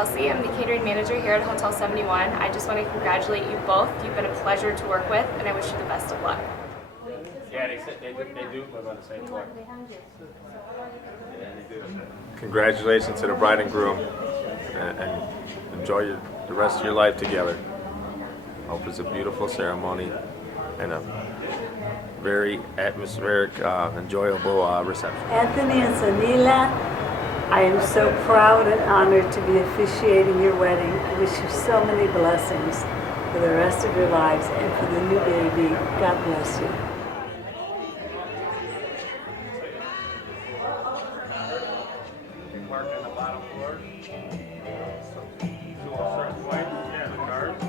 Chelsea. I'm the catering manager here at Hotel 71. I just want to congratulate you both. You've been a pleasure to work with, and I wish you the best of luck. Yeah, they do live on the same floor. Yeah, they do. Congratulations to the bride and groom, and enjoy the rest of your life together. Hope it's a beautiful ceremony and a very atmospheric, enjoyable reception. Anthony and Sonila, I am so proud and honored to be officiating your wedding. I wish you so many blessings for the rest of your lives and for the new baby. God bless you. Mark on the bottom floor. To a certain point. Yeah, the cards.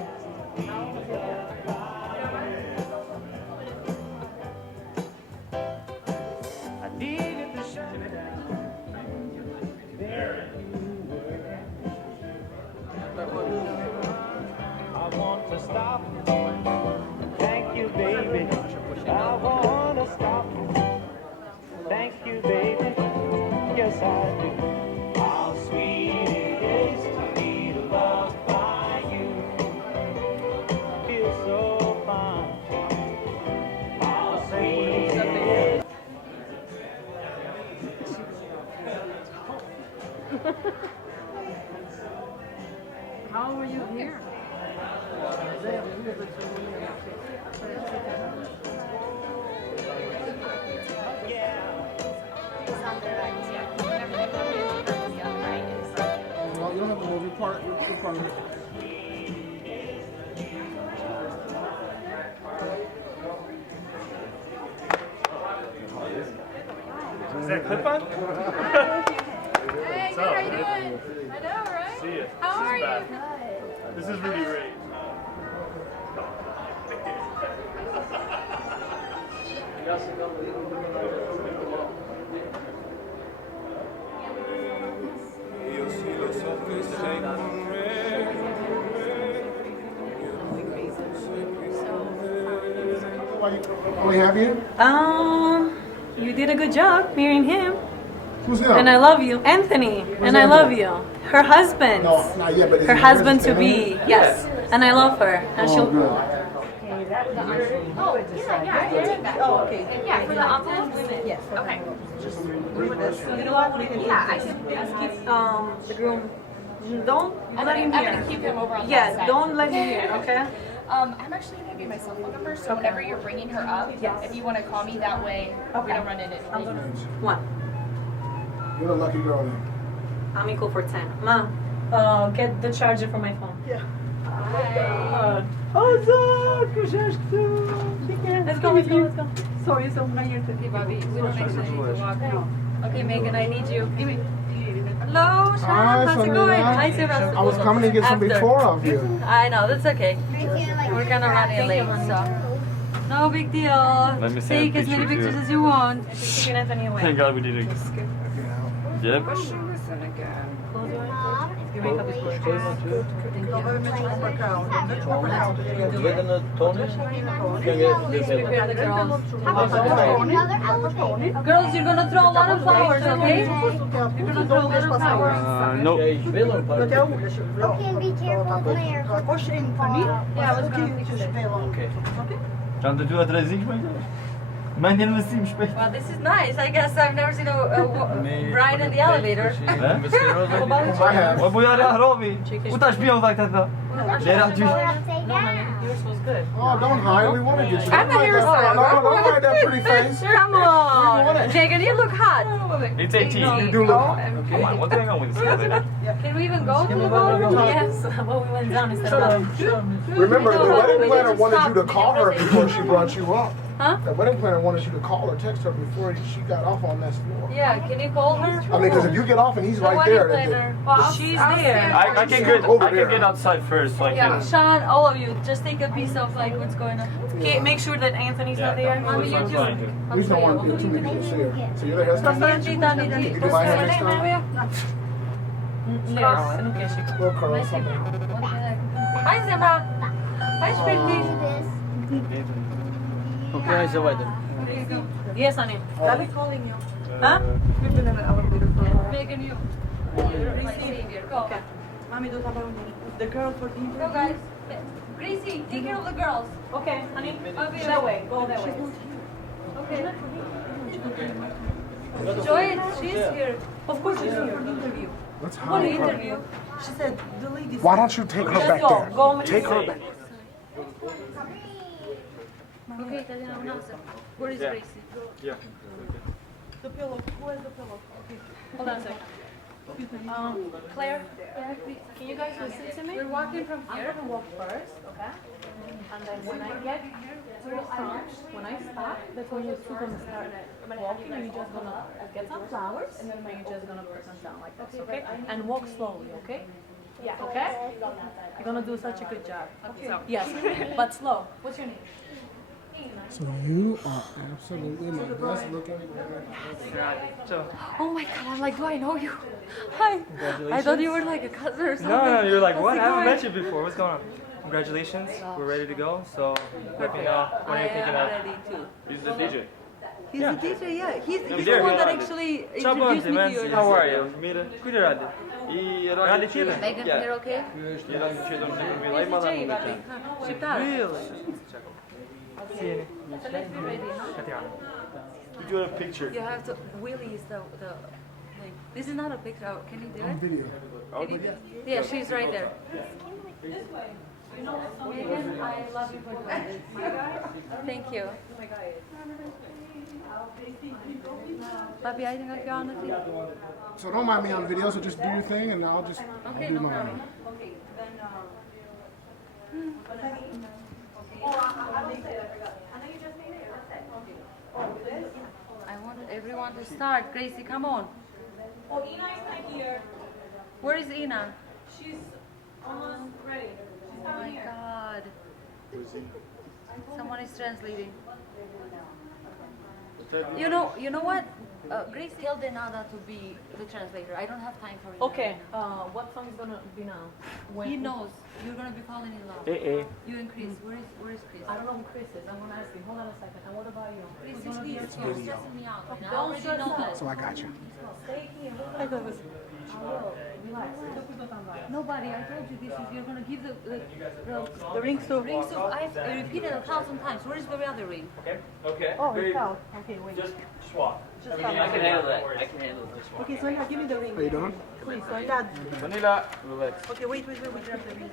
I needed to shut it down. There. I want to stop. Thank you, baby. I want to stop. Thank you, baby. Yes, I do. How sweet it is to be loved by you. Feels so fine. How sweet it is. How are you here? Well, you don't have to move. You're part of it. Is that clip on? Hey, good, how you doing? I know, right? See ya. How are you? This is Rudy Ray. We have you? You did a good job marrying him. Who's him? And I love you, Anthony. And I love you. Her husband. No, not yet, but Her husband to be. Yes. And I love her. And Oh, she'll. good. Oh, okay. Yeah, for the envelopes? Yes. Okay. You know what? We can keep the groom. Don't let him I'm hear. going to keep him over on that Yeah, side. don't let him hear, okay? I'm actually going to give you my cell phone number, so whenever you're bringing her up, if you want to call me that way, we don't run into anything. One. You're a lucky girl then. I'm equal for 10. Mom, get the charger for my phone. Yeah. Let's go, let's go. Sorry, so okay, Bobby, we don't actually need to walk now. Okay, Megan, I need you. Give me. Hello, Sean. Hi, How's it Sonila. going? Hi, Sebastian. I was coming to get some After. before of you. I know, that's okay. We're gonna run in late, so. No big deal. Let me Take as many pictures as you want. Taking Anthony away. Thank God we did it. Yep. Your makeup is gorgeous. With an tonic? Can Please prepare the girls. Girls, you're gonna throw a lot of flowers, okay? You're gonna throw a lot of flowers. No. Okay, Okay, be careful, Claire. Yeah, I was gonna fix it. Okay. Can du atrasinhos, mas ainda não assim, espelho. Well, this is nice. I guess I've never seen a bride in the elevator. I have. Vad får jag göra Robi? Utan spion sagt detta. Det är rätt just. Upside down. Yours was good. Oh, don't hide. We want to get you. I'm a hairstylist. Don't hide that pretty face. Come on, Megan, you look hot. It's 18. You do look hot. Come on, what's going on with this elevator? Can we even go to the ballroom? Yes, well, we went down instead of Remember, the wedding planner wanted you to call her before she brought you up. Huh? The wedding planner wanted you to call or text her before she got off on that floor. Yeah, can you call her? I mean, because if you get off and he's The right wedding there, planner. Well, She's I'll there. stand. I can get outside first, so I Yeah, can. Sean, all of you, just take a piece of like what's going on. Okay, make sure that Anthony's not there. Mommy, you too. we just don't want to get too many people see her. So you're the hairstylist? Can you do my hair next time? Yes, okay, she can. Little curl, something. Hi, Zema. Hi, Sweetie. Okay, so wait. Yes, honey. I'll be calling you. Huh? Megan, you. You're my savior. Go. Okay. Mommy, do the girl for the interview. Go, guys. Gracie, take care of the girls. Okay, honey. I'll be that way. Go that way. Okay. Joy, she's here. Of course she's here for the interview. Let's For hide the her. interview. She said the ladies. Why don't you take her Just back go. there? Go, Take her back. Okay, Tatiana, where is Gracie? Yeah. The pillow. Where's the pillow? Okay. Hold on a second. Claire, can you guys listen to me? We're walking from here. I'm gonna walk first, okay? And then when I get to the front, when I stop, that's when you're gonna start walking, and you're just gonna get some flowers, and then you're just gonna put them down like this, okay? And walk slowly, okay? Yeah. Okay? You're gonna do such a good job. Okay. So, yes, but slow. What's your name? So you are absolutely my best looking. Oh my god, I'm like, do I know you? Hi. I thought you were like a cousin or something. No, you're like, what? How's it I haven't going? met you before. What's going on? Congratulations. We're ready to go. So let me know when you're thinking of. ready too. He's the DJ. He's the DJ, yeah. He's there. the one that actually Ciao, introduced me man. to you. How are you? Mira, cuida radi. Radi tyle. Megan, you're okay? Really? Sì. Tatiana. We're doing a picture. You have to. Willie is the thing. This is not a picture. Oh, can you do it? Video. Can you- Yeah, she's right there. Megan, I love you for doing this. Thank you. Papi, I think I got nothing. So don't mind me on video. So just do your thing, and I'll just Okay, do no mine. problem. Okay, then. I wanted everyone to start. Gracie, come on. Oh, Ina is not here. Where is Ina? She's almost ready. She's Oh my coming here. God. Someone is translating. You know what? Grace, tell Denada to be the translator. I don't have time for it. Okay, what song is gonna be now? He knows. You're gonna be falling in love. You and Chris. Where is Chris? I don't know who Chris is. I'm gonna ask him. Hold on a second. And what about you? Chris is here. You're stressing me out. I Don't already stress know out. that. So I got you. Stay here. I will. Relax. Nobody. I told you this is. You're gonna give The ring so. ring. So I've repeated 1,000 times. Where is the other ring? Okay. Oh, it's out. Okay, wait. Just swap. Just I can handle that. I can handle this one. Okay, Sonja, give me the ring. How you doing? Please, Sonja. Sonila, relax. Okay, wait. Grab the ring.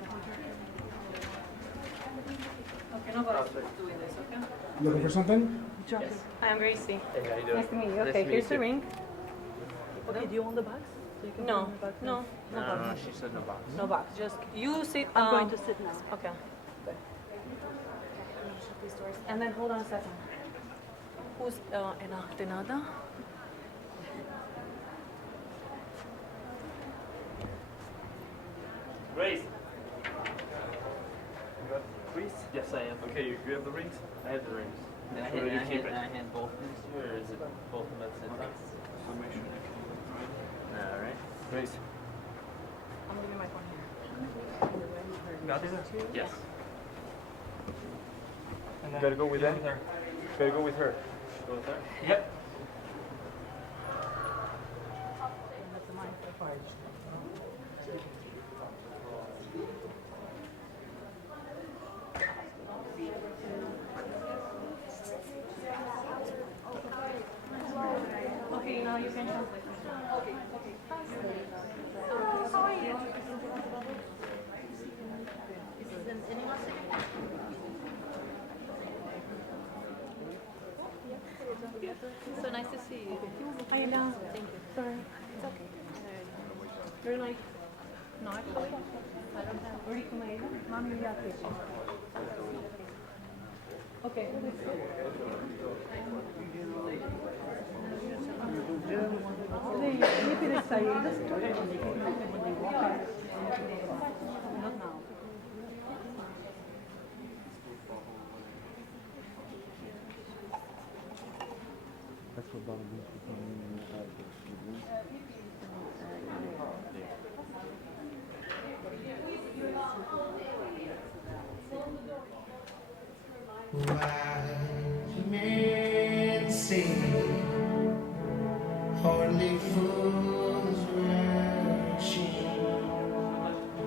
Okay, nobody's doing this, okay? Looking for something? Drop it. Hi, I'm Gracie. Hey, how you doing? Nice to meet you. Nice Okay, to meet here's you the too. ring. Okay, do you want the box? So you can put it No, in the box. no, no box. She said no box. No box. Just you sit. I'm going to sit now. Okay. Good. And then hold on a second. Who's Denada? Grace. Grace? Yes, I am. Okay, you have the rings? I have the rings. And I So you keep it. hand both of these two, or is it both of them at the same time? So make sure you keep it. All right. Grace. I'm gonna give you my phone here. Got these? Yes. You gotta go with that. Gotta go with her. Go with her? Yep. Okay, now you can translate. Okay. How are you? So nice to see you. Hi, Ella. Thank you. Sorry. It's okay. You're like, no, actually, I don't have. Already kumain. Mommy, we got this. Okay. Not now. Wise men say only fools rush in,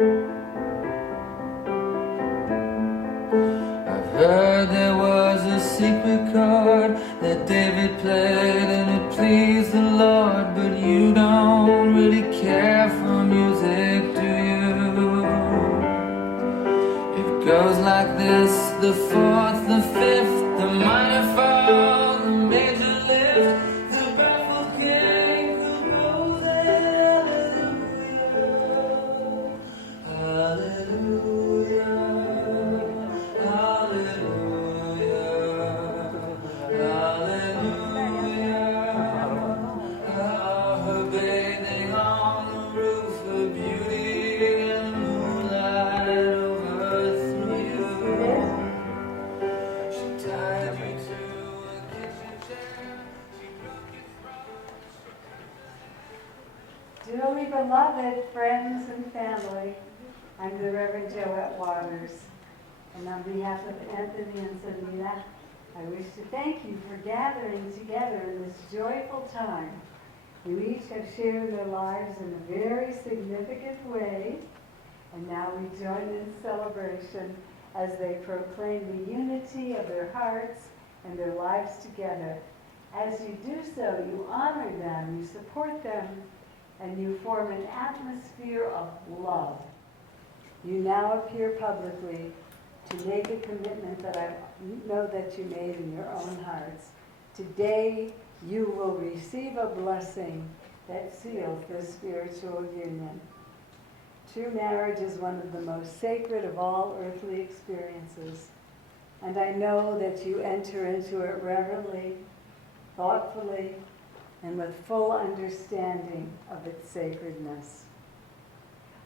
I've heard there was a secret chord that David played and it pleased the Lord, but you don't really care for music, do you? It goes like this: the fourth, the fifth, the minor fall, the major lift, the baffled king, the rose, hallelujah, hallelujah, hallelujah, hallelujah. Her bathing on the roof, her beauty and the moonlight overthrew you. She tied you to a kitchen chair, she broke your throat. Dearly beloved friends and family, I'm the Reverend Joette Waters, and on behalf of Anthony and Sonila, I wish to thank you for gathering together in this joyful time. You each have shared their lives in a very significant way, and now we join in celebration as they proclaim the unity of their hearts and their lives together. As you do so, you honor them, you support them, and you form an atmosphere of love. You now appear publicly to make a commitment that I know that you made in your own hearts. Today, you will receive a blessing that seals this spiritual union. True marriage is one of the most sacred of all earthly experiences, and I know that you enter into it reverently, thoughtfully, and with full understanding of its sacredness.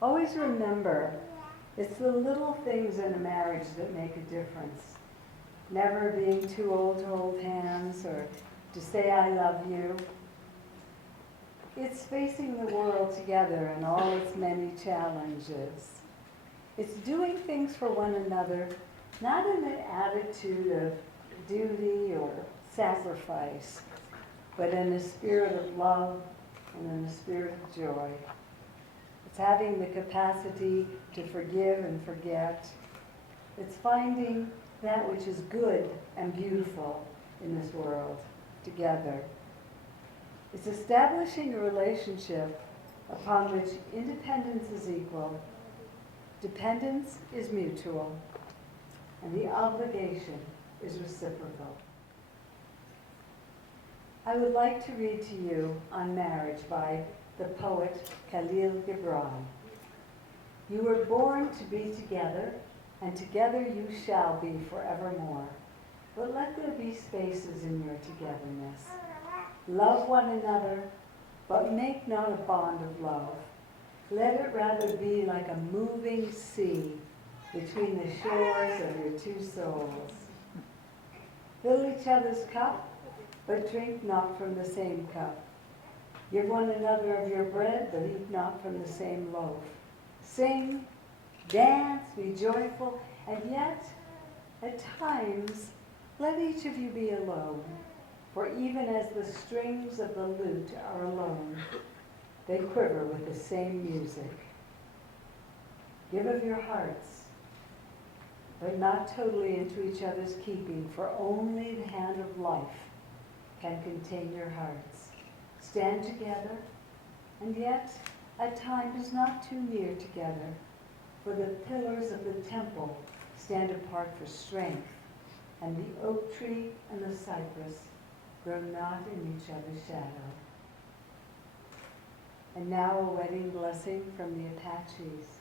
Always remember, it's the little things in a marriage that make a difference. Never being too old to hold hands or to say I love you. It's facing the world together and all its many challenges. It's doing things for one another, not in an attitude of duty or sacrifice, but in a spirit of love and in a spirit of joy. It's having the capacity to forgive and forget. It's finding that which is good and beautiful in this world together. It's establishing a relationship upon which independence is equal, dependence is mutual, and the obligation is reciprocal. I would like to read to you on marriage by the poet Khalil Gibran. You were born to be together, and together you shall be forevermore. But let there be spaces in your togetherness. Love one another, but make not a bond of love. Let it rather be like a moving sea between the shores of your two souls. Fill each other's cup, but drink not from the same cup. Give one another of your bread, but eat not from the same loaf. Sing, dance, be joyful, and yet, at times, let each of you be alone. For even as the strings of the lute are alone, they quiver with the same music. Give of your hearts, but not totally into each other's keeping, for only the hand of life can contain your hearts. Stand together, and yet at times not too near together, for the pillars of the temple stand apart for strength, and the oak tree and the cypress grow not in each other's shadow. And now a wedding blessing from the Apaches.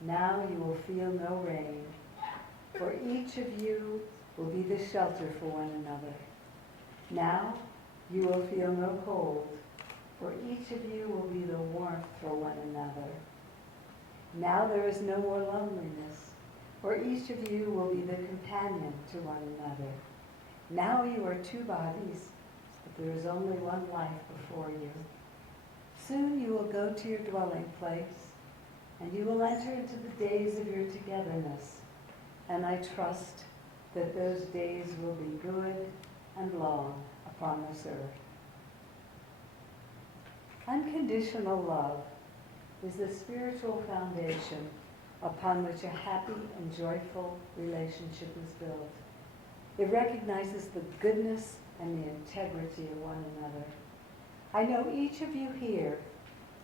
Now you will feel no rain, for each of you will be the shelter for one another. Now you will feel no cold, for each of you will be the warmth for one another. Now there is no more loneliness, for each of you will be the companion to one another. Now you are two bodies, but there is only one life before you. Soon you will go to your dwelling place, and you will enter into the days of your togetherness. And I trust that those days will be good and long upon this earth. Unconditional love is the spiritual foundation upon which a happy and joyful relationship is built. It recognizes the goodness and the integrity of one another. I know each of you here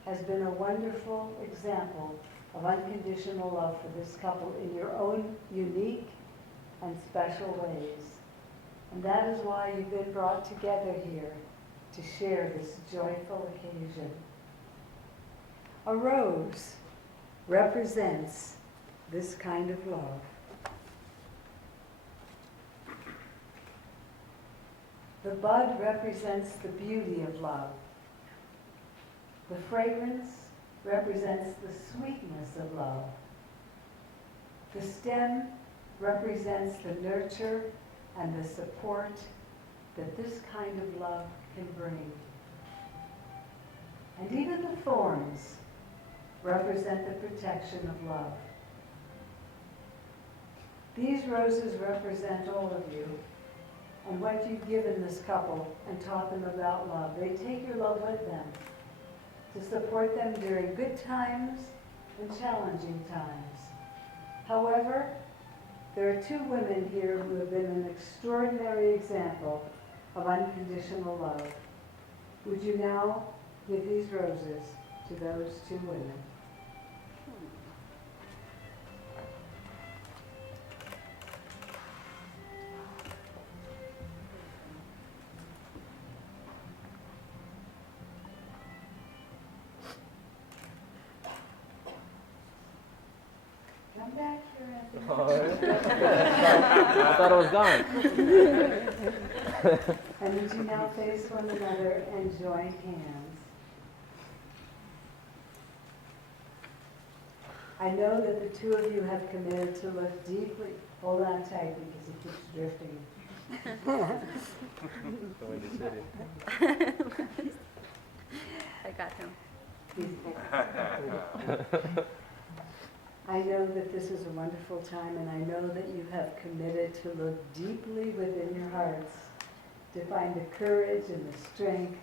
has been a wonderful example of unconditional love for this couple in your own unique and special ways. And that is why you've been brought together here to share this joyful occasion. A rose represents this kind of love. The bud represents the beauty of love. The fragrance represents the sweetness of love. The stem represents the nurture and the support that this kind of love can bring. And even the thorns represent the protection of love. These roses represent all of you and what you've given this couple and taught them about love. They take your love with them to support them during good times and challenging times. However, there are two women here who have been an extraordinary example of unconditional love. Would you now give these roses to those two women? Come back here, Anthony. I thought it was done. And would you now face one another and join hands? I know that the two of you have committed to look deeply. Hold on tight because he keeps drifting. I got him. I know that this is a wonderful time, and I know that you have committed to look deeply within your hearts to find the courage and the strength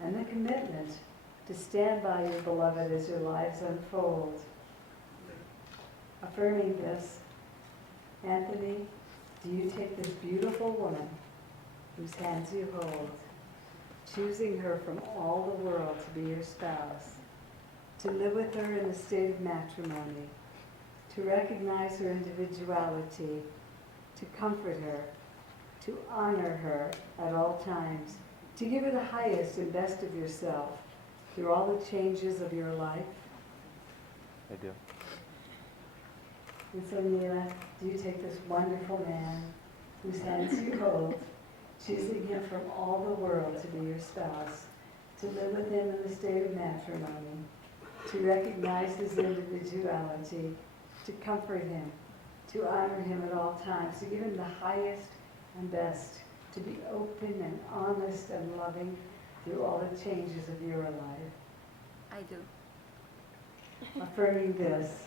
and the commitment to stand by your beloved as your lives unfold. Affirming this, Anthony, do you take this beautiful woman whose hands you hold, choosing her from all the world to be your spouse, to live with her in a state of matrimony, to recognize her individuality, to comfort her, to honor her at all times, to give her the highest and best of yourself through all the changes of your life? I do. And so, Sonila, do you take this wonderful man whose hands you hold, choosing him from all the world to be your spouse, to live with him in the state of matrimony, to recognize his individuality, to comfort him, to honor him at all times, to give him the highest and best, to be open and honest and loving through all the changes of your life? I do. Affirming this,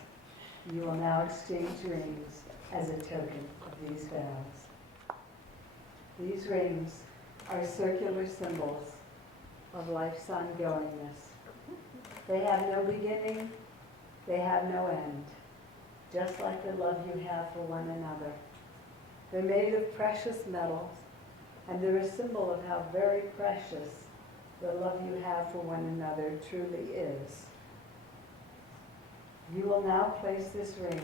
you will now exchange rings as a token of these vows. These rings are circular symbols of life's ongoingness. They have no beginning, they have no end, just like the love you have for one another. They're made of precious metals, and they're a symbol of how very precious the love you have for one another truly is. You will now place this ring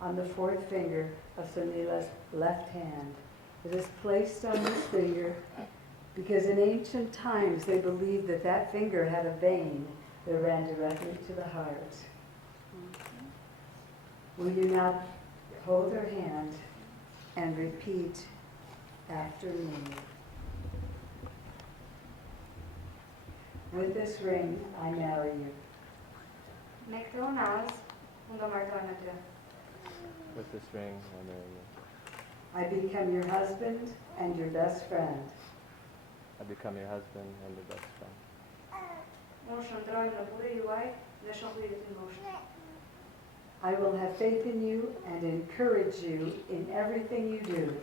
on the fourth finger of Sonila's left hand. It is placed on this finger because in ancient times they believed that that finger had a vein that ran directly to the heart. Will you now hold her hand and repeat after me? With this ring, I marry you. With this ring, I marry you. I become your husband and your best friend. I become your husband and your best friend. I will have faith in you and encourage you in everything you do.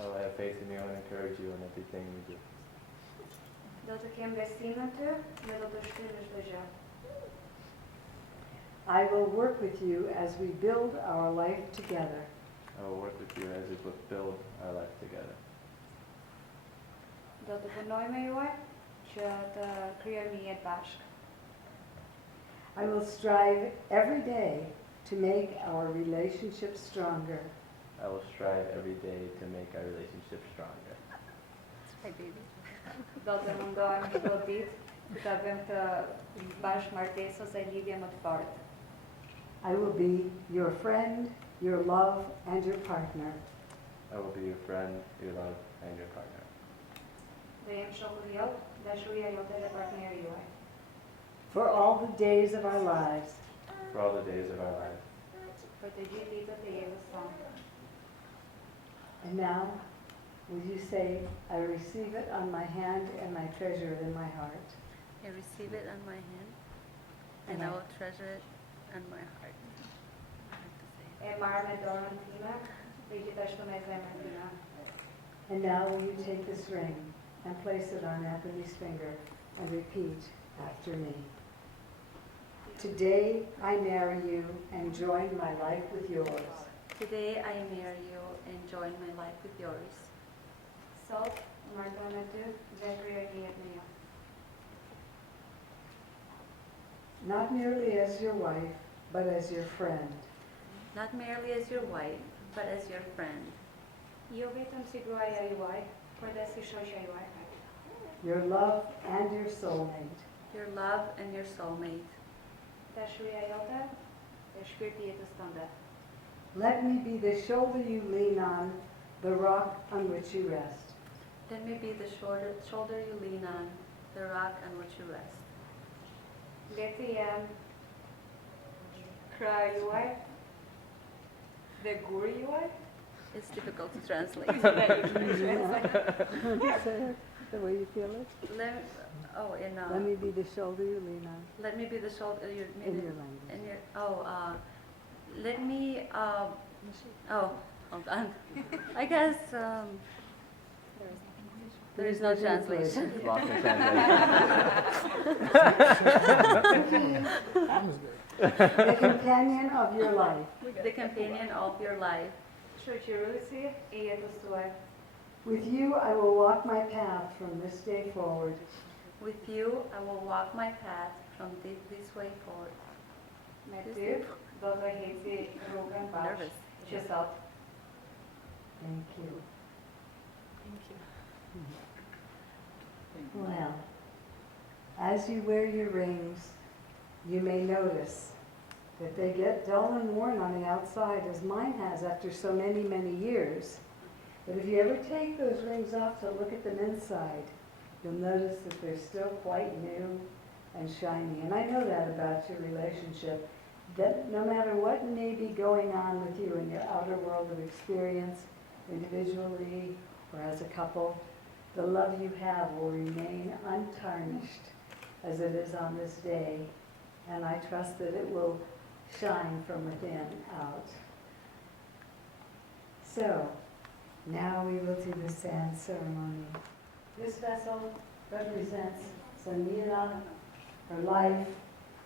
I will have faith in you and encourage you in everything you do. I will work with you as we build our life together. I will work with you as we build our life together. Do të punoj me juaj që të krijojmë një jetë bashkë. I will strive every day to make our relationship stronger. I will strive every day to make our relationship stronger. Do të mundohem çdo ditë të bëjmë të bashkëmartesë ose lidhje më të fortë. I will be your friend, your love, and your partner. I will be your friend, your love, and your partner. Do jem shoku i jot, dashuria jote dhe partneri juaj. For all the days of our lives. For all the days of our lives. Për të gjithë ditët e jetës tonë. And now, will you say, I receive it on my hand and I treasure it in my heart. I receive it on my hand and I will treasure it on my heart. E marr me dorën time dhe gjithashtu me zemrën time. And now will you take this ring and place it on Anthony's finger and repeat after me. Today I marry you and join my life with yours. Today I marry you and join my life with yours. Sot martoj me ty dhe krijoj një jetë me ju. Not merely as your wife, but as your friend. Not merely as your wife, but as your friend. Jo vetëm si gruaja juaj, por dhe si shoqja juaj. Your love and your soulmate. Your love and your soulmate. Dashuria jote dhe shpirti jetës tënde. Let me be the shoulder you lean on, the rock on which you rest. Let me be the shoulder you lean on, the rock on which you rest. Le të jem kraja juaj dhe guri juaj. It's difficult to translate. The way you feel it? Let me be the shoulder you lean on. Let me be the shoulder you in your language. Let me hold on. I guess there is no translation. Lost in The companion of your life. The companion of your life. Shoqëruesi I jetës tuaj. With you I will walk my path from this day forward. With you I will walk my path from this way forward. Me ty do të heci rrugën bashkë që sot. Thank you. Thank you. Well, as you wear your rings, you may notice that they get dull and worn on the outside, as mine has after so many, many years. But if you ever take those rings off to look at them inside, you'll notice that they're still quite new and shiny. And I know that about your relationship, that no matter what may be going on with you in your outer world of experience, individually or as a couple, the love you have will remain untarnished as it is on this day. And I trust that it will shine from within out. So, now we will do the sand ceremony. This vessel represents Sonila, her life,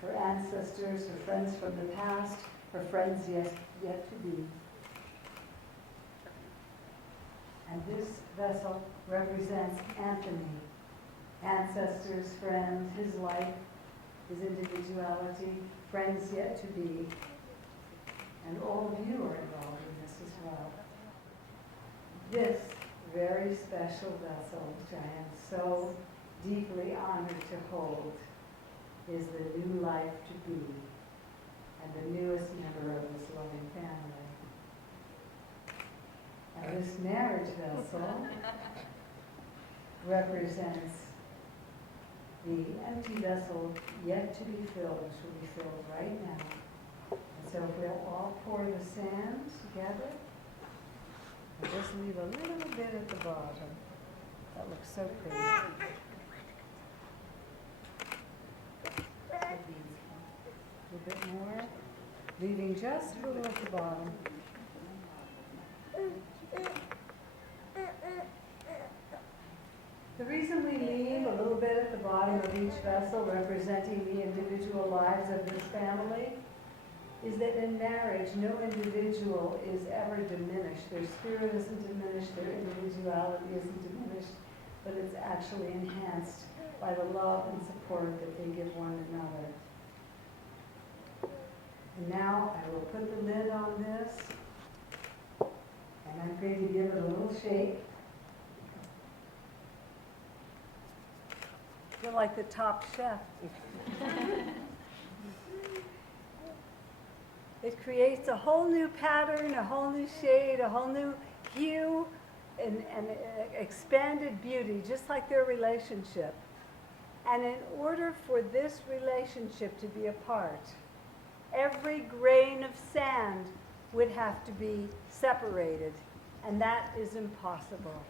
her ancestors, her friends from the past, her friends yet to be. And this vessel represents Anthony, ancestors, friends, his life, his individuality, friends yet to be. And all of you are involved in this as well. This very special vessel, which I am so deeply honored to hold, is the new life to be and the newest member of this loving family. Now this marriage vessel represents the empty vessel yet to be filled, which will be filled right now. And so if we'll all pour the sand together, and just leave a little bit at the bottom. That looks so pretty. A little bit more, leaving just a little at the bottom. The reason we leave a little bit at the bottom of each vessel representing the individual lives of this family is that in marriage, no individual is ever diminished. Their spirit isn't diminished, their individuality isn't diminished, but it's actually enhanced by the love and support that they give one another. And now I will put the lid on this, and I'm going to give it a little shake. I feel like the top chef. It creates a whole new pattern, a whole new shade, a whole new hue, and expanded beauty, just like their relationship. And in order for this relationship to be apart, every grain of sand would have to be separated, and that is impossible.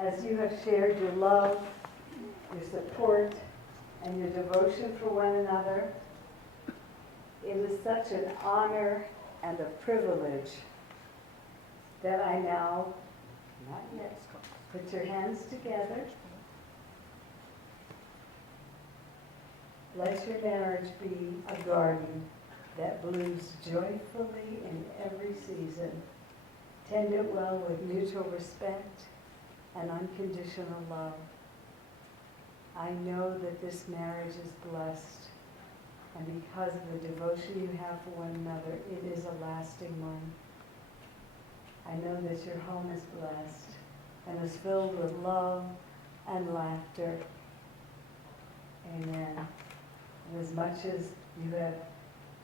As you have shared your love, your support, and your devotion for one another, it is such an honor and a privilege that I now, not yet, put your hands together. Let your marriage be a garden that blooms joyfully in every season. Tend it well with mutual respect and unconditional love. I know that this marriage is blessed, and because of the devotion you have for one another, it is a lasting one. I know that your home is blessed and is filled with love and laughter. Amen. And as much as you have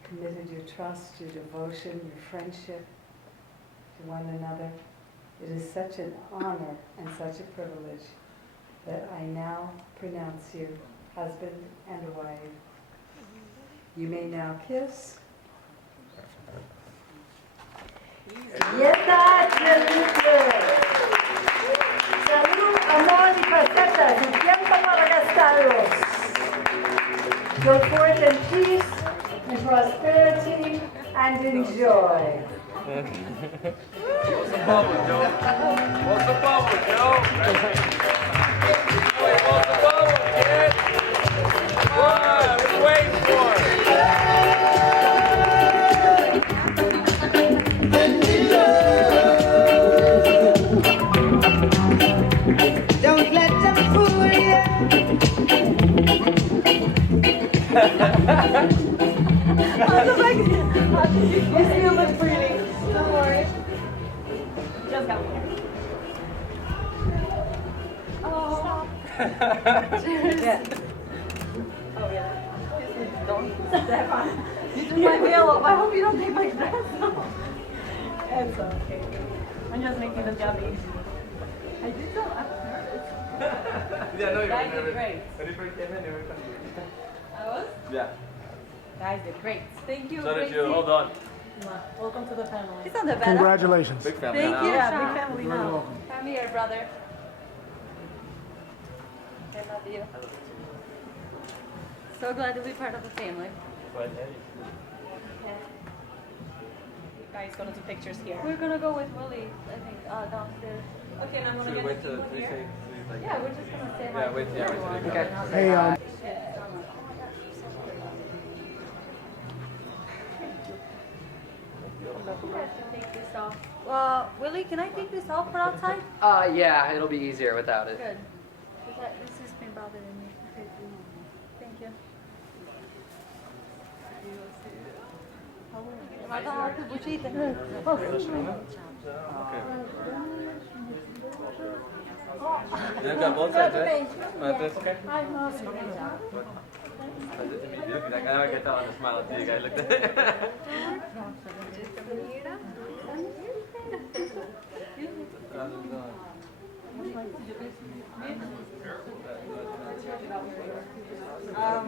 committed your trust, your devotion, your friendship to one another, it is such an honor and such a privilege that I now pronounce you husband and wife. You may now kiss. Salud, amor y facetas, un tiempo para gastarlos. Go forth in peace, in prosperity, and in joy. What's the bubble, Joe? What's the bubble, Joe? Wait, what's the bubble, kid? Come on, what are you waiting for? Don't let them fool you. You still look pretty. Don't worry. Just got me. Oh. Cheers. Yeah. Oh, yeah. Don't. Stefan. You took my veil off. I hope you don't take my dress off. It's okay. I'm just making the job easy. I did so. I'm nervous. Yeah, no, you're Guys nervous. did great. When you first came in, you were I was? Yeah. Guys did great. Thank you. So did you. Gracie. Hold on. Welcome to the family. He's on the bed. Congratulations. Big family Thank now. you. Yeah, Sean. big family You're very now. welcome. Come here, brother. I love you. So glad to be part of the family. Guys, go to the pictures here. We're gonna go with Willie, I think, downstairs. Okay, and I'm Should gonna we get wait the till people we here. say, like, Yeah, we're just gonna say hi. Yeah, wait, yeah, wait till they come. Okay. Hey, You guys can take this off. Willie, can I take this off for outside? Yeah, it'll be easier without it. Good. This has been bothering me. Okay. Thank you. You got both sides, right? That's okay. I love you. Pleasure to meet you. I know I can tell on the smile at you guys looked at it.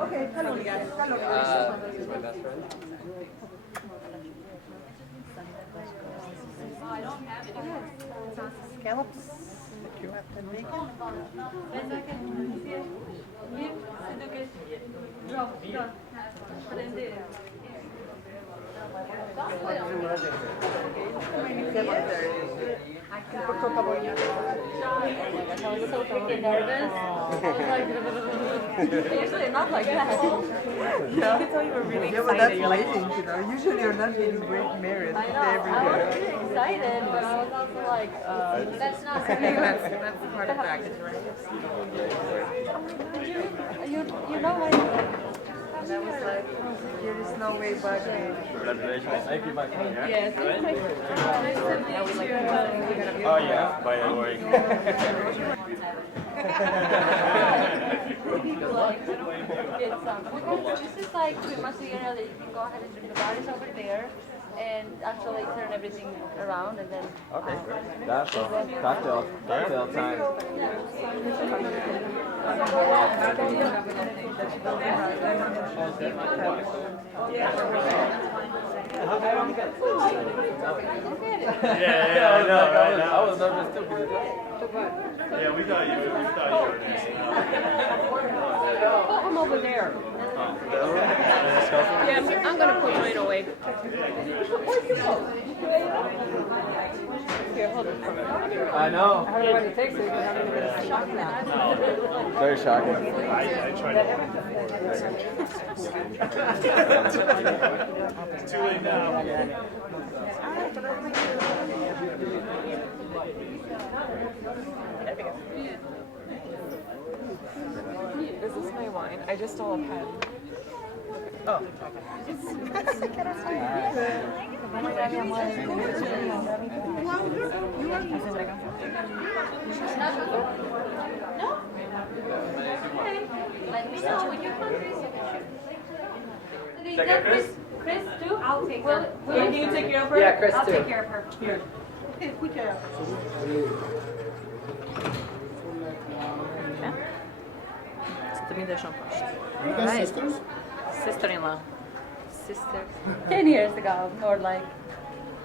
Okay, hello guys. Hello. He's my best friend. I don't have it. Scallops. And bacon. Prendere. Porto cebolla. I was so freaking nervous. I was like, usually not like that. Yeah. I can tell you were really excited. Yeah, but that's You're like, waiting, you know. Usually you're not getting married I know. every I was day. really excited, but I was also like, that's not. That's part of package, right? You know what? And I was like, there is no way back there. Congratulations. Thank you, my friend. Yes, it's like, Oh, yeah, by the way. This is like pretty much the area that you can go ahead and drink the bodies over there and actually turn everything around and then. Okay, great. That's all. Cocktail time. Yeah, I know, right? I was nervous too. Yeah, we thought you were next. Oh, I'm over there. Yeah, I'm gonna put mine away. Here, hold it for me. I know. I don't know what it takes, so you can have it shocking now. Very shocking. I tried to. It's too late now. Is this my wine? I just stole a pen. Oh, Let me know when you come. Chris too? I'll take her. Can you take care of her? Yeah, Chris I'll too. take care of her. Here. To me, there's no question. Are you guys sisters? Sister-in-law. Sister. 10 years ago, or like.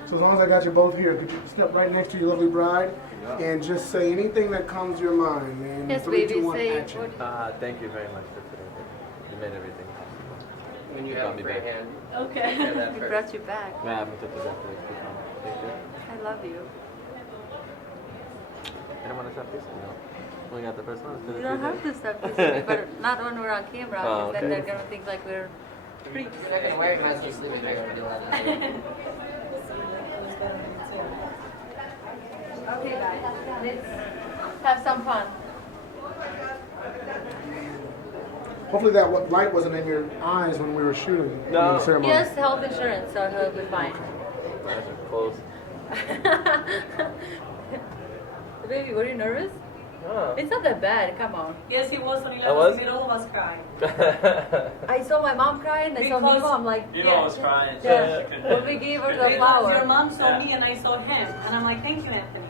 So as long as I got you both here, could you step right next to your lovely bride and just say anything that comes to your mind, man? Yes, 3, 2, baby, 1, say action. Thank you very much for today. You made everything possible. When you have a free hand. Okay. We brought you back. Yeah, I'm going to Thank you. I love you. I don't want to stop this. No. We got the first one. You don't have to stop kissing me, but not when we're on camera, because Oh, then okay. they're gonna think like we're freaks. You're not gonna wear it as you're sleeping. You're gonna do that. Okay, guys, let's have some fun. Hopefully that light wasn't in your eyes when we were shooting the ceremony. Yes, health insurance, so he'll be fine. Nice and close. Baby, were you nervous? Oh. It's not that bad, come on. Yes, he was. Sonila I was? made all of us cry. I saw my mom crying, I saw Because Mimo, I'm like, You know I was crying. yeah. When we gave her the Because flower. your mom saw me and I saw him, and I'm like, thank you, Anthony.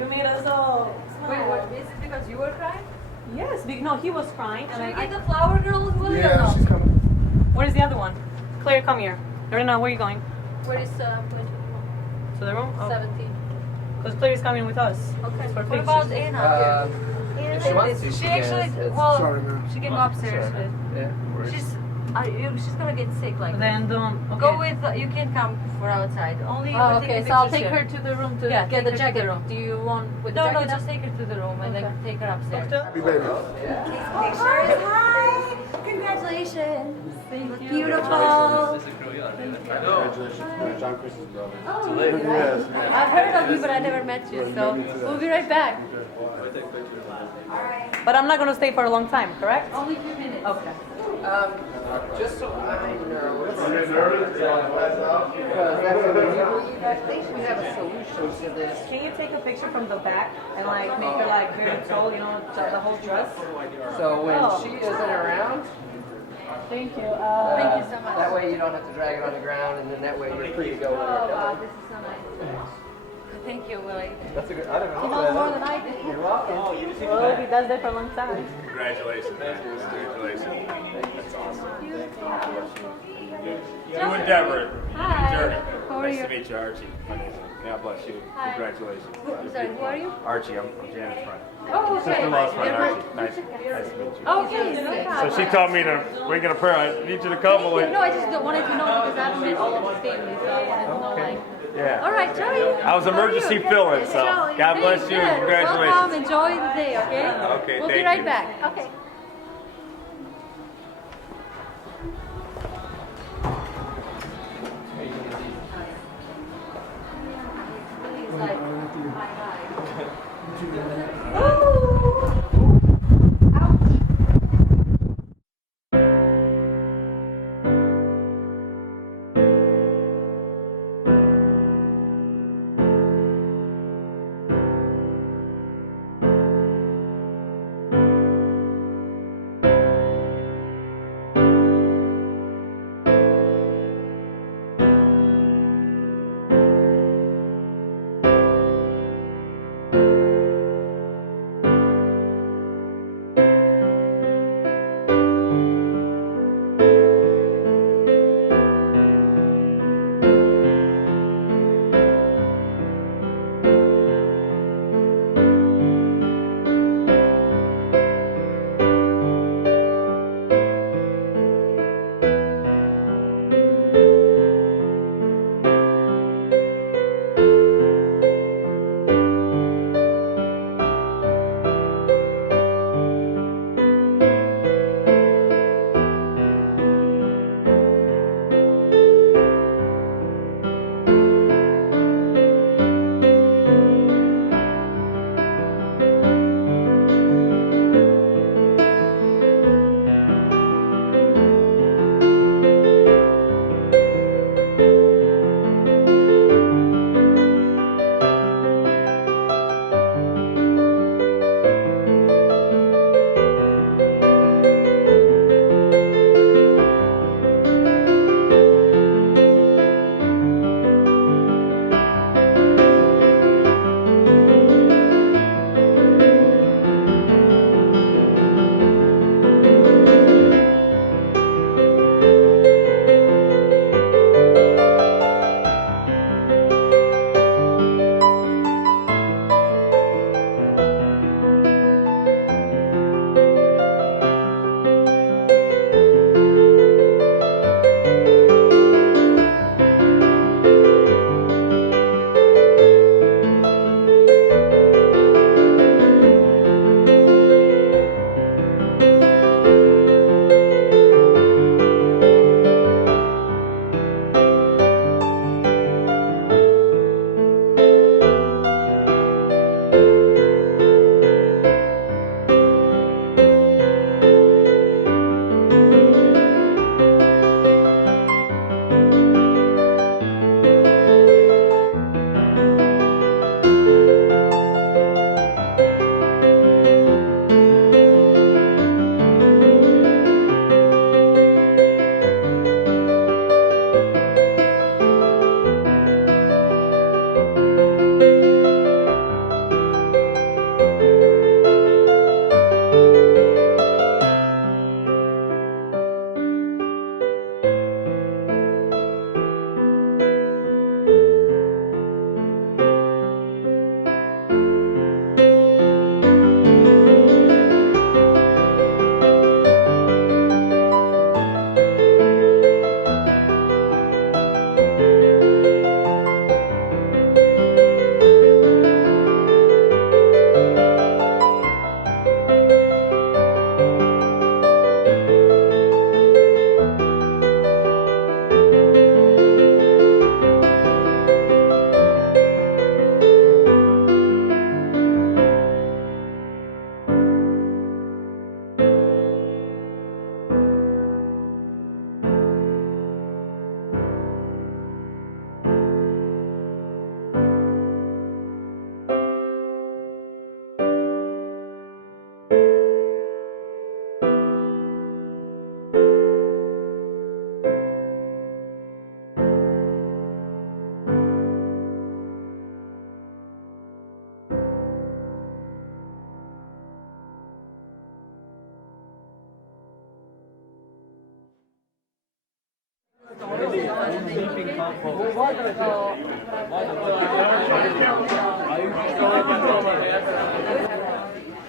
You made us all smile. Wait, what, is it because you were crying? Yes, no, he was crying, and Should we I. get the flower girls? Will you or Yeah, no? she's coming. Where's the other one? Claire, come here. Lorena, where are you going? Where is To the room? 17? Because Claire is coming with us. Okay. For What about pictures. Anna? If she wants to, She she actually, can. It's- well, Sorry, man. she can go upstairs. Yeah. She's gonna get sick. Like Then don't. Okay. go with. You can come for outside. Only. Oh, we're taking okay, so I'll pictures take here. her to the room to Yeah, get take the her to jacket. room. Do you want with the No, jacket? no, just take her to the room and then take her upstairs. Happy baby. Pictures. Hi. Congratulations. Thank you. Beautiful. Congratulations. John Chris's brother. Oh, yes. I've heard of you, but I never met you. So we'll be right back. But I'm not going to stay for a long time, correct? Only 2 minutes. Okay. Just so I know. Because that's what we believe. I think we have a solution to this. Can you take a picture from the back and like make her like very tall, you know, the whole dress? So when Oh. she isn't around, Thank you. Thank you so much. that way you don't have to drag it on the ground, and then that way you're free to go when Oh, you're wow, done. this is so nice. Thank you, Willie. That's a good. I don't know. You know more than I do. You're welcome. Well, he does that for a long time. Congratulations, man. Congratulations. That's awesome. Joe. You endeavor. Hi. Journey. How are Nice you? to meet you, Archie. My name is- God bless you. Hi. Congratulations. I'm sorry, who are you? Archie, I'm Janet's friend. Oh, okay. Sister-in-law's friend, You're Archie. Nice to meet you. Okay, no So problem. she told me to ring in a prayer. I need you to come. No, I just wanted to know because I haven't met all of his family, so I wanted to know, like, Yeah. All right, Joey. I was emergency filling, so Joey, God hey, bless you. good. Congratulations. Welcome. Enjoy the day, okay? Okay, We'll be thank right you. back. Okay.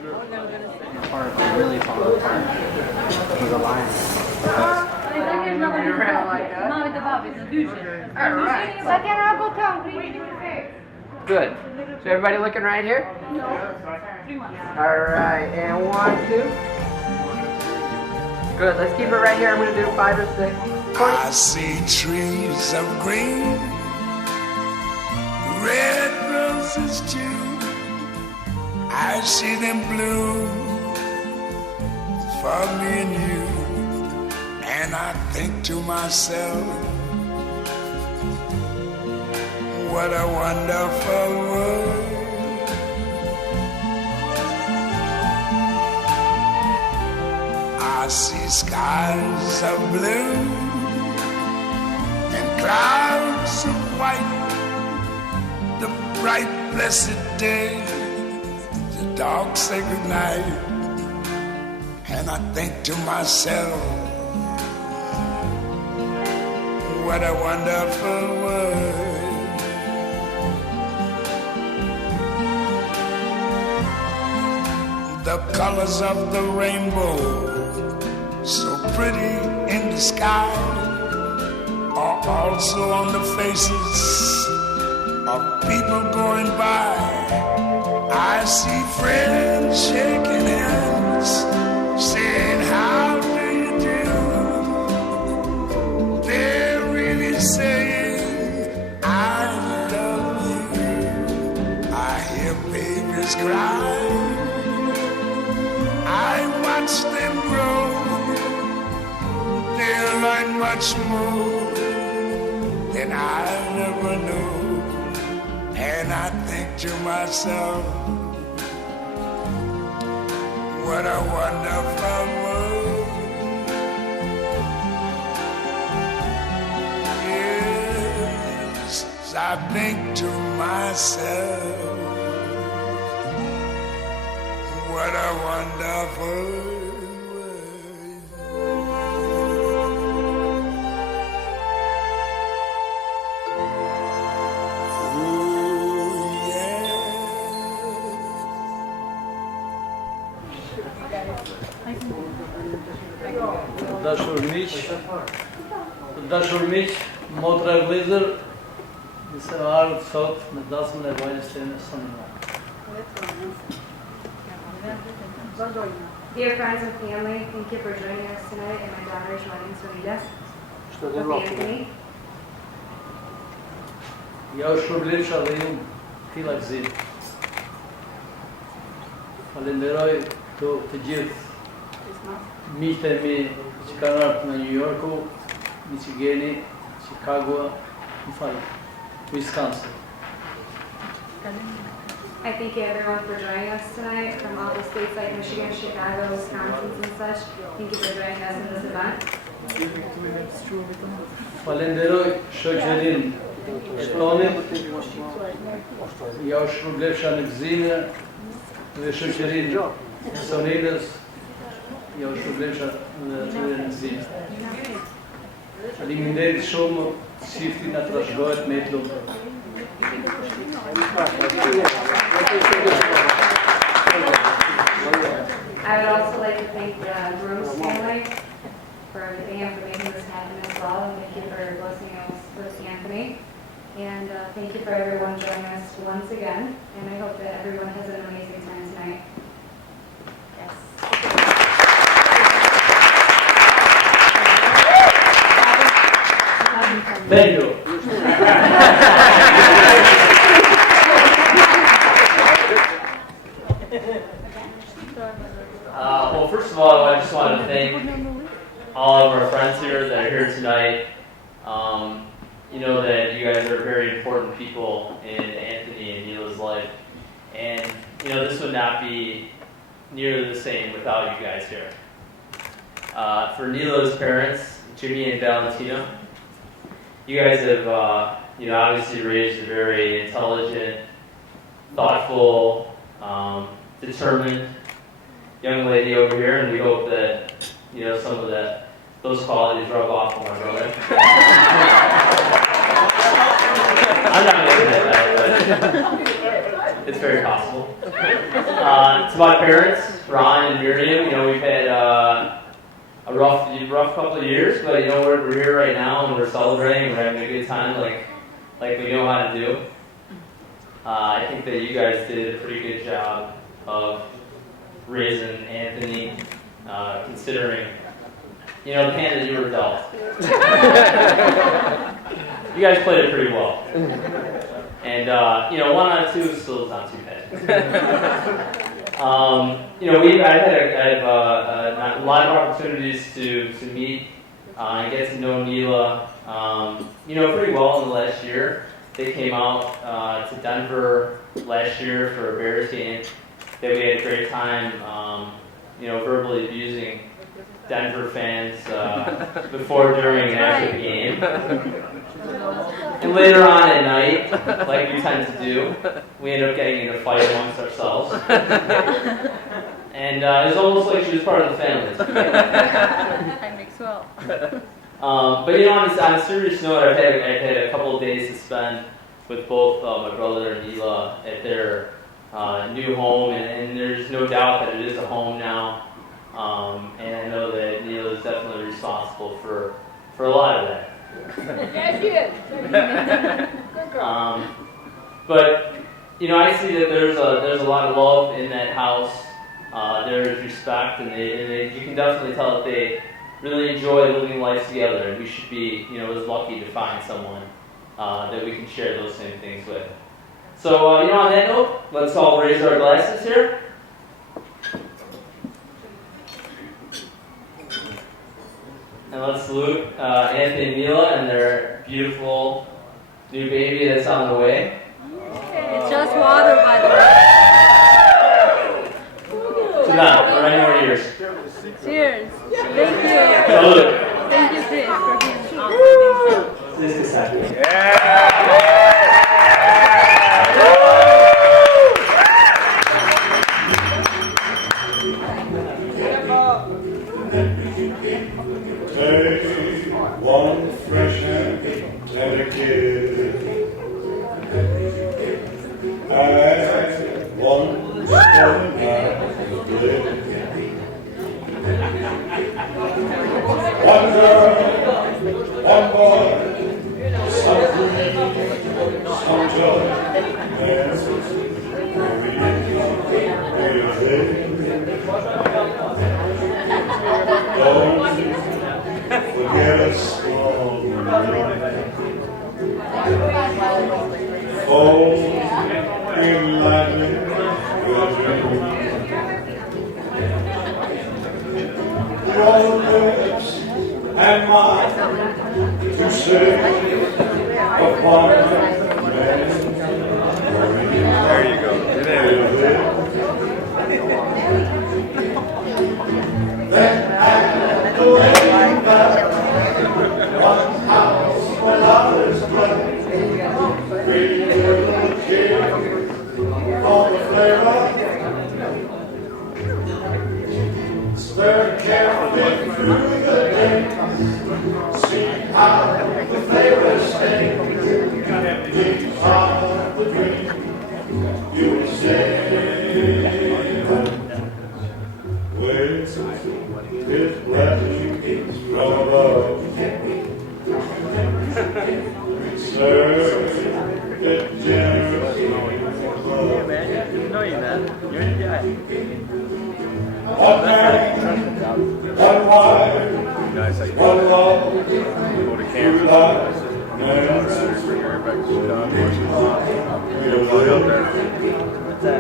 Apart, really fall apart. He's a lion. You're around like that. love is illusion. All right. But then I'll go tell him. Good. So everybody looking right here? No. 3 months. All right, and 1, 2. Good. Let's keep it right here. I'm going to do 5 or 6. I see trees of green, red roses too. I see them bloom for me and you. And I think to myself, what a wonderful world. I see skies of blue and clouds of white, the bright blessed day, the dark sacred night. And I think to myself, what a wonderful world. The colors of the rainbow, so pretty in the sky, are also on the faces of people going by. I see friends shaking hands, saying, how do you do? They're really saying, I love you. I hear babies cry, I watch them grow. They learn much more than I never knew. And I think to myself, what a wonderful world. Yes, I think to myself, what a wonderful world. Dashur miq, motra e vëllezër, nëse ardhë sot në dasmën e vajzës tonë Sonila. Dear friends and family, thank you for joining us tonight in my daughter's wedding, Sonila, with Anthony. Ja u shpërblefsha dhe ju tilla gëzim. Falenderoj të gjithë miqtë e mi që kanë ardhur në New Yorku, Michigani, Chicago, Wisconsin. I thank you everyone for joining us tonight from all the states like Michigan, Chicago, Wisconsin and such. Thank you for joining us in this event. Falenderoj shoqërinë e tonit, ja u shpërblefsha në gëzime dhe shoqërinë e Sonilës, ja u shpërblefsha në gëzime. Faleminderit shumë, çifti na trashëgohet me të lumtur. I would also like to thank the groom's family for everything and for making this happen as well. And thank you for blessing us with Anthony. And thank you for everyone joining us once again. And I hope that everyone has an amazing time tonight. Yes. Thank you. Well, first of all, I just want to thank all of our friends here that are here tonight. You know that you guys are very important people in Anthony and Nila's life. And, you know, this would not be nearly the same without you guys here. For Nila's parents, Jimmy and Valentina, you guys have, you know, obviously raised a very intelligent, thoughtful, determined young lady over here, and we hope that, you know, some of those qualities rub off on my brother. I'm not going to say that, but it's very possible. To my parents, Ron and Miriam, you know, we've had a rough rough couple of years, but you know we're here right now and we're celebrating. We're having a good time, like we know how to do. I think that you guys did a pretty good job of raising Anthony, considering the hand that you were dealt. You guys played it pretty well, and 1 out of 2 still is not too bad. I've had a lot of opportunities to meet and get to know Sonila, pretty well in the last year. They came out to Denver last year for a Bears game. That we had a great time, verbally abusing Denver fans before, during, and after the game. And later on at night, like we tend to do, we end up getting in a fight amongst ourselves. And it was almost like she was part of the family. I mix well. But on a serious note, I've had a couple of days to spend with both my brother and Nila at their new home, and there's no doubt that it is a home now. And I know that Nila is definitely responsible for a lot of that. Yeah, she is. Good girl. But I see that there's a lot of love in that house. There is respect, and you can definitely tell that they really enjoy living life together. And we should be as lucky to find someone that we can share those same things with. So on that note, let's all raise our glasses here. And let's salute Anthony and Sonila and their beautiful new baby that's on the way. It's just water, by the way. To them, for any more years. Cheers. Thank you. Salute. Thank you, Chris, for being This is happy. Take one fresh hand and a kiss. Add one stone of bliss. One girl, one boy, some grief, some joy, and don't forget a small fall in lightning your dream. Your lips and mine to say of one man. There you go. Then at the wedding bell, one house where lovers play, pretty little kid on the flavor. Stir carefully through the day, see how the flavors stay. Be part of the dream, you will stay. Wait, his blessings from above. Serve it generously. Yeah, man. You know you, man. You're the guy. One man, one wife, one love, Go to Kansas. What's that?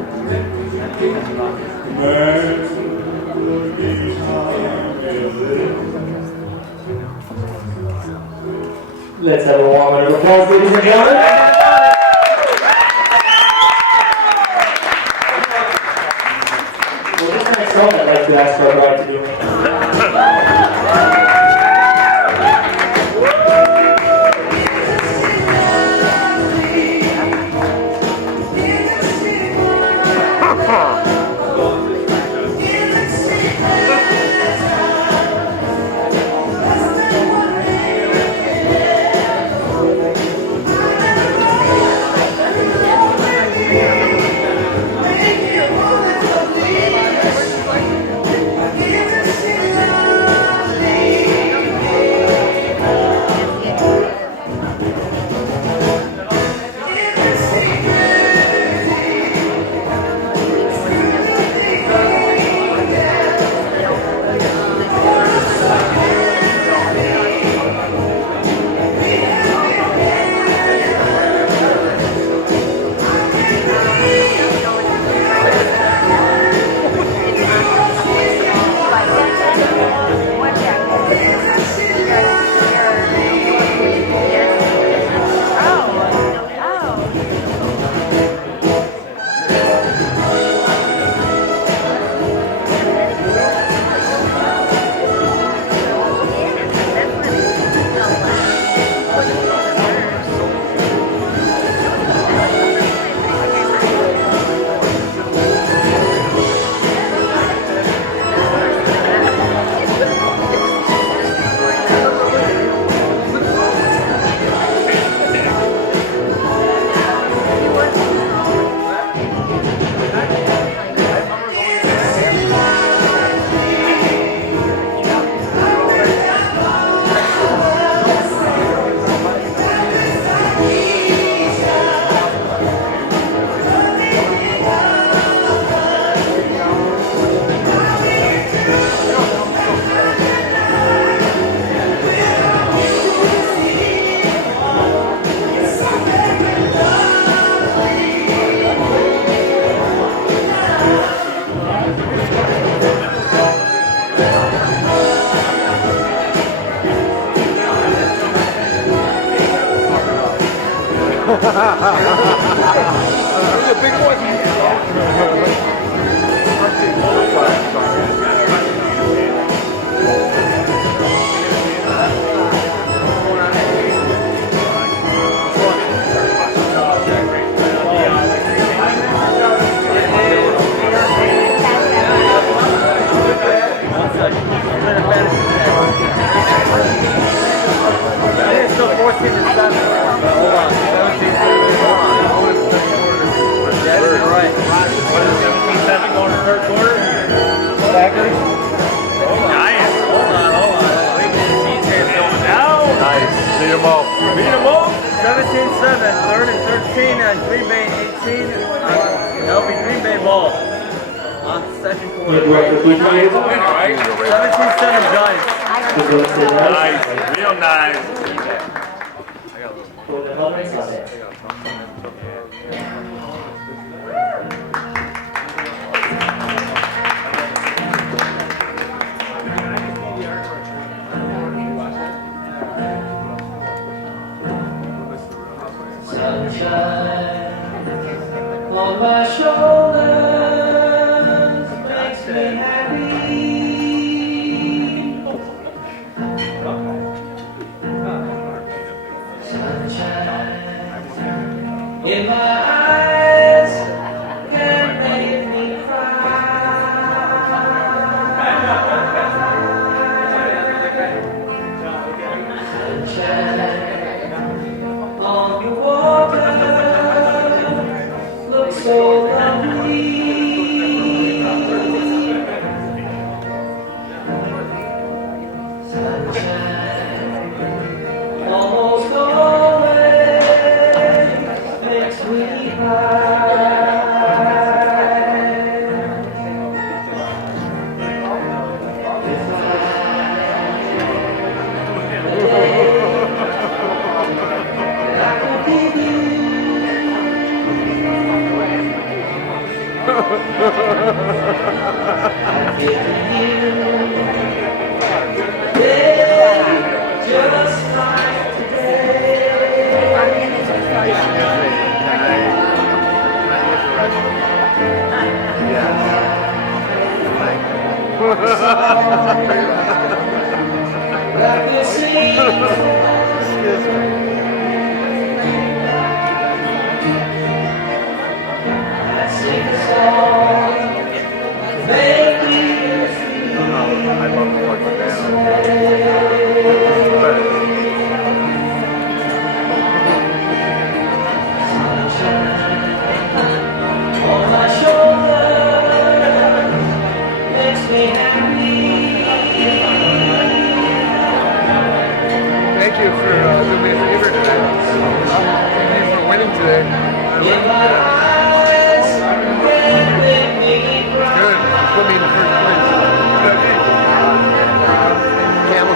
Let's have a warm round of applause, ladies and gentlemen. Well, this next song I'd like to ask our bride to do. Give a big one. It's still 14 to 7. Hold on. 17 to 7. Yeah, you're right. What is 17-7 going to third quarter? Packers. Nice. Hold on. Wait, DJ's going down. Nice. Beat them up. 17-7. Third and 13 on Green Bay 18. That'll be Green Bay ball on second quarter. 17-7 Giants. Nice. Real nice. Sunshine on my shoulders makes me happy. Sunshine in my eyes can make me cry. Sunshine on your water looks so lovely. Sunshine almost always makes me just like Thank you for doing me a favor today. Thank you for winning today. Good. Put me in the first place. Camel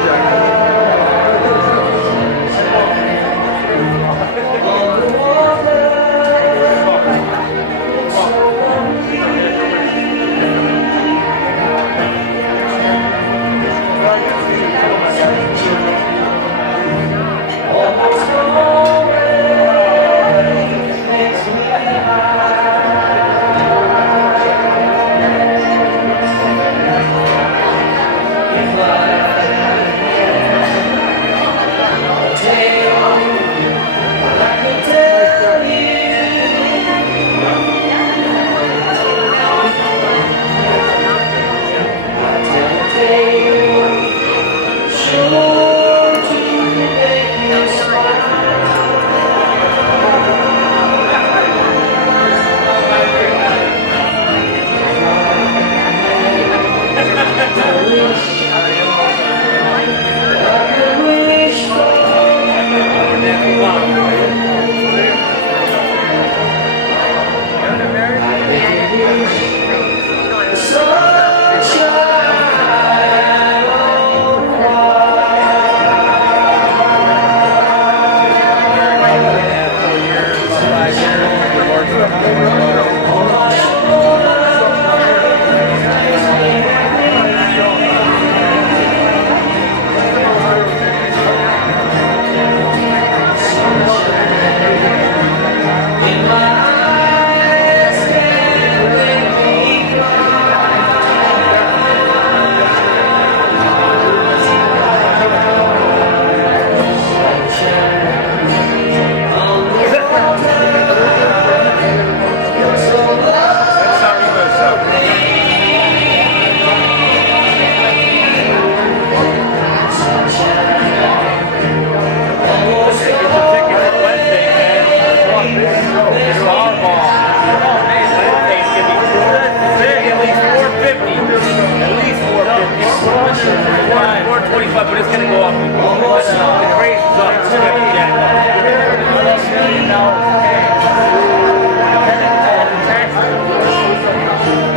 425, but it's gonna go up. The rate is up. It's gonna be jacked up.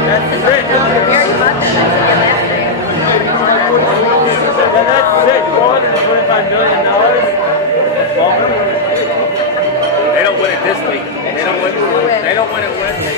That's it. That's it. $425 million. They don't win it this week. They don't win it Wednesday.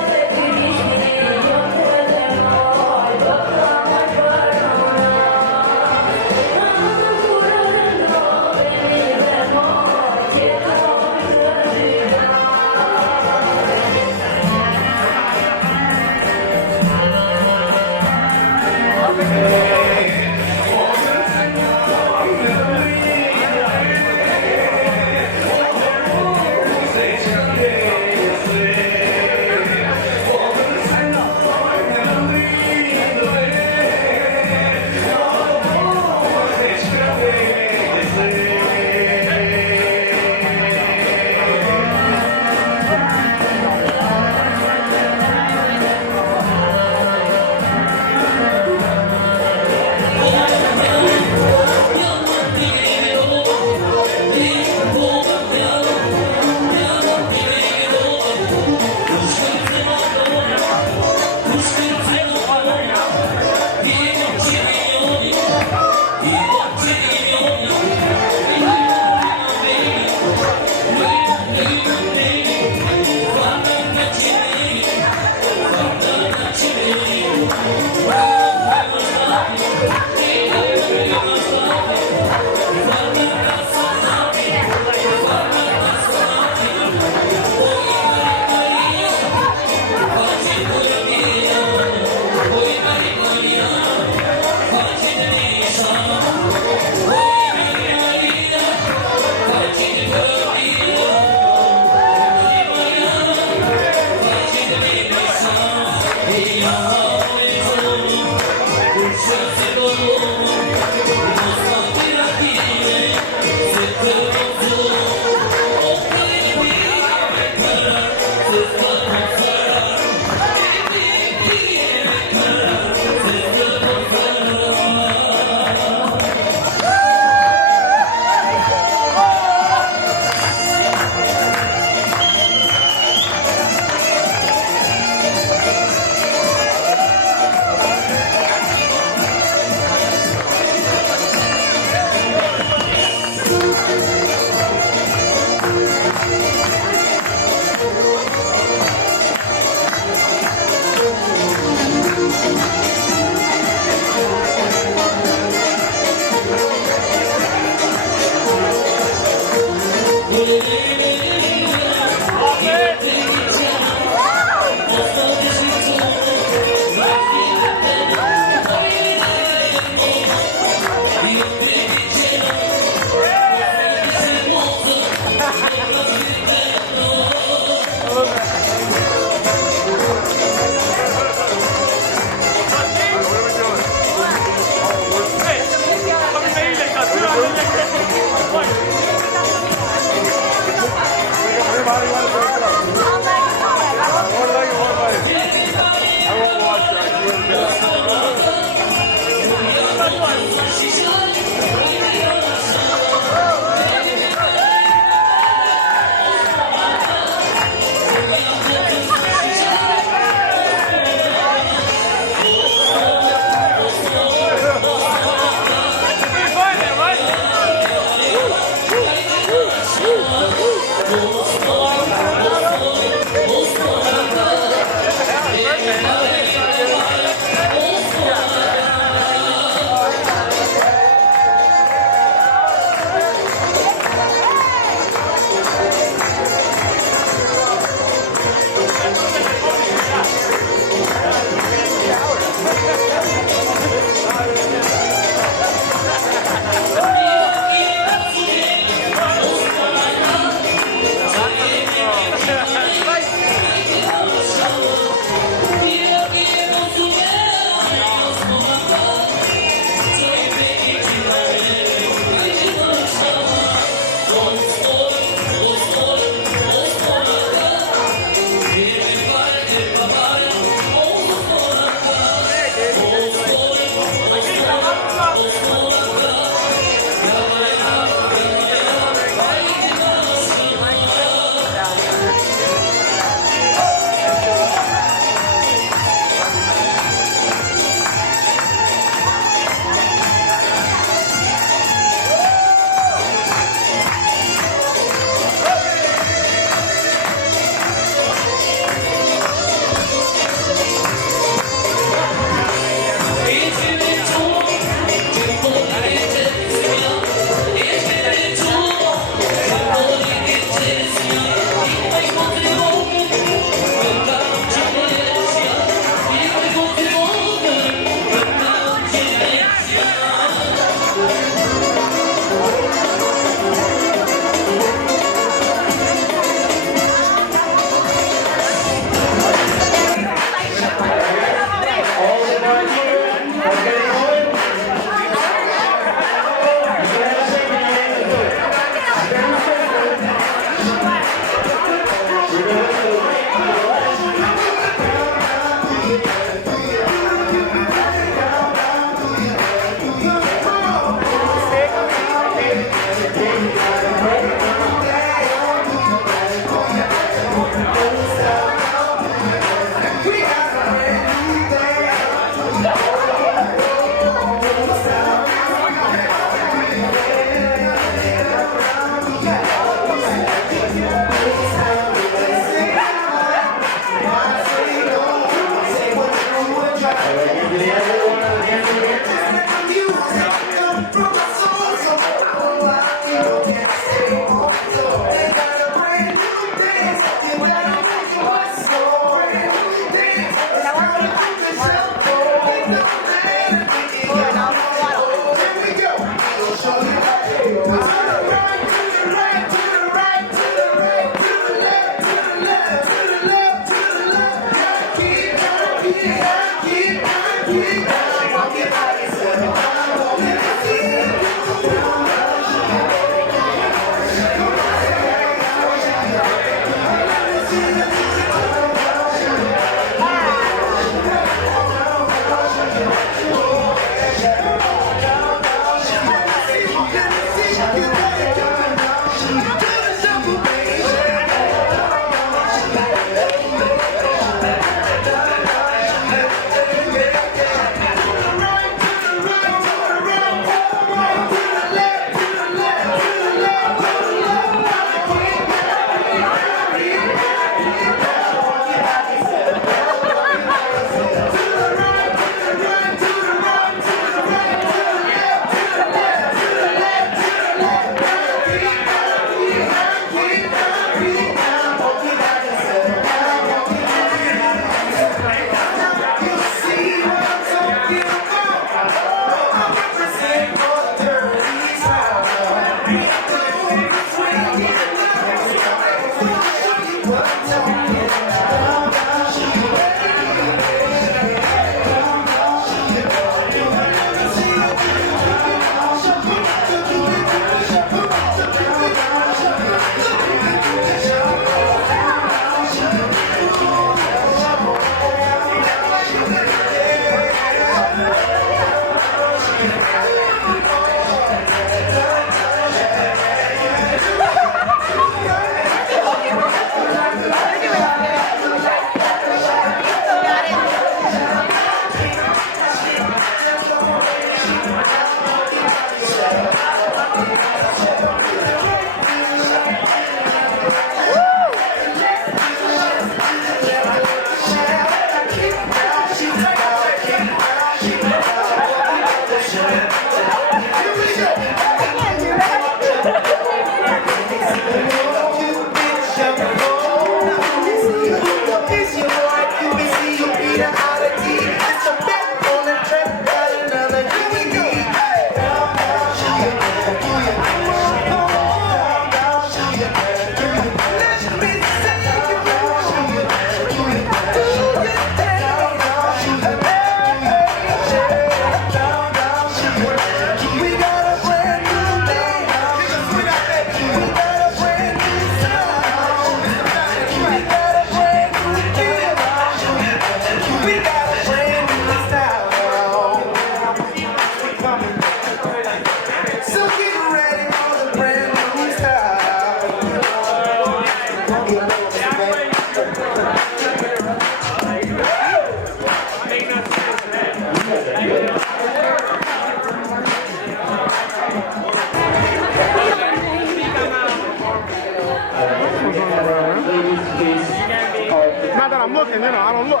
Not that I'm looking, you know, I don't look.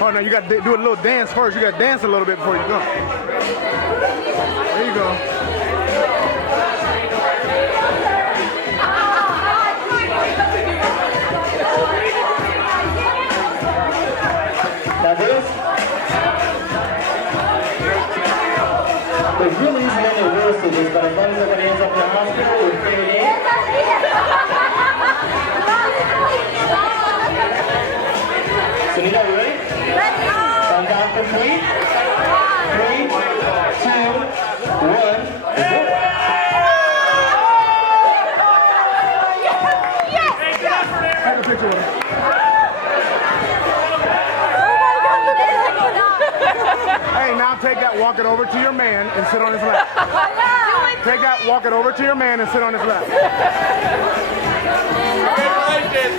Oh, no, you got to do a little dance first. You got to dance a little bit before you go. There you go. Now this, there's really isn't any rules to this, but as long as everybody ends up in the hospital, we'll figure it out. Sonila, you ready? Let's go! Countdown for 3, 2, 1, Take a picture with him. Hey, now take that, walk it over to your man and sit on his lap. Take that, walk it over to your man and sit on his lap.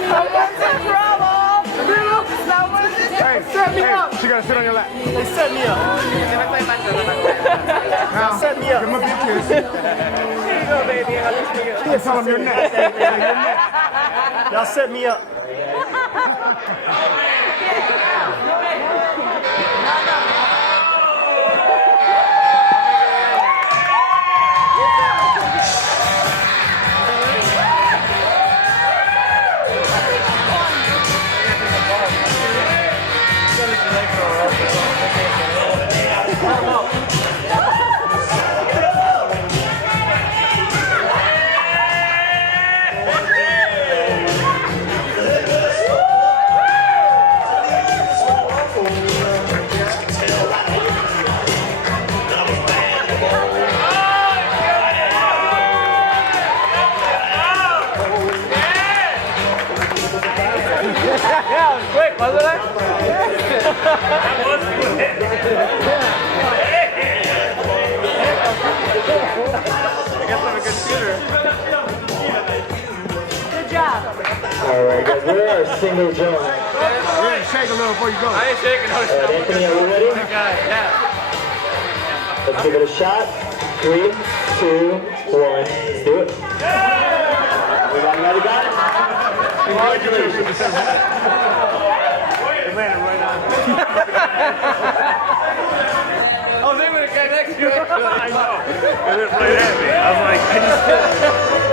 Someone's in trouble. Someone's in trouble. Hey, set me up. She gotta sit on your lap. They set me up. Now, set me up. Give him a big kiss. Here you go, baby. And tell him you're next. Y'all set me up. Wasn't I? I guess I'm a good shooter. Good job. Alright guys, where are our single gentlemen? We're gonna shake a little before you go. I ain't shaking no shit. Anthony, are we ready? Yeah. Let's give it a shot. 3, 2, 1, let's do it. Everybody got it? Congratulations. It landed right on. I was aiming at the guy next to you. I know. It didn't play at me. I was like, I just.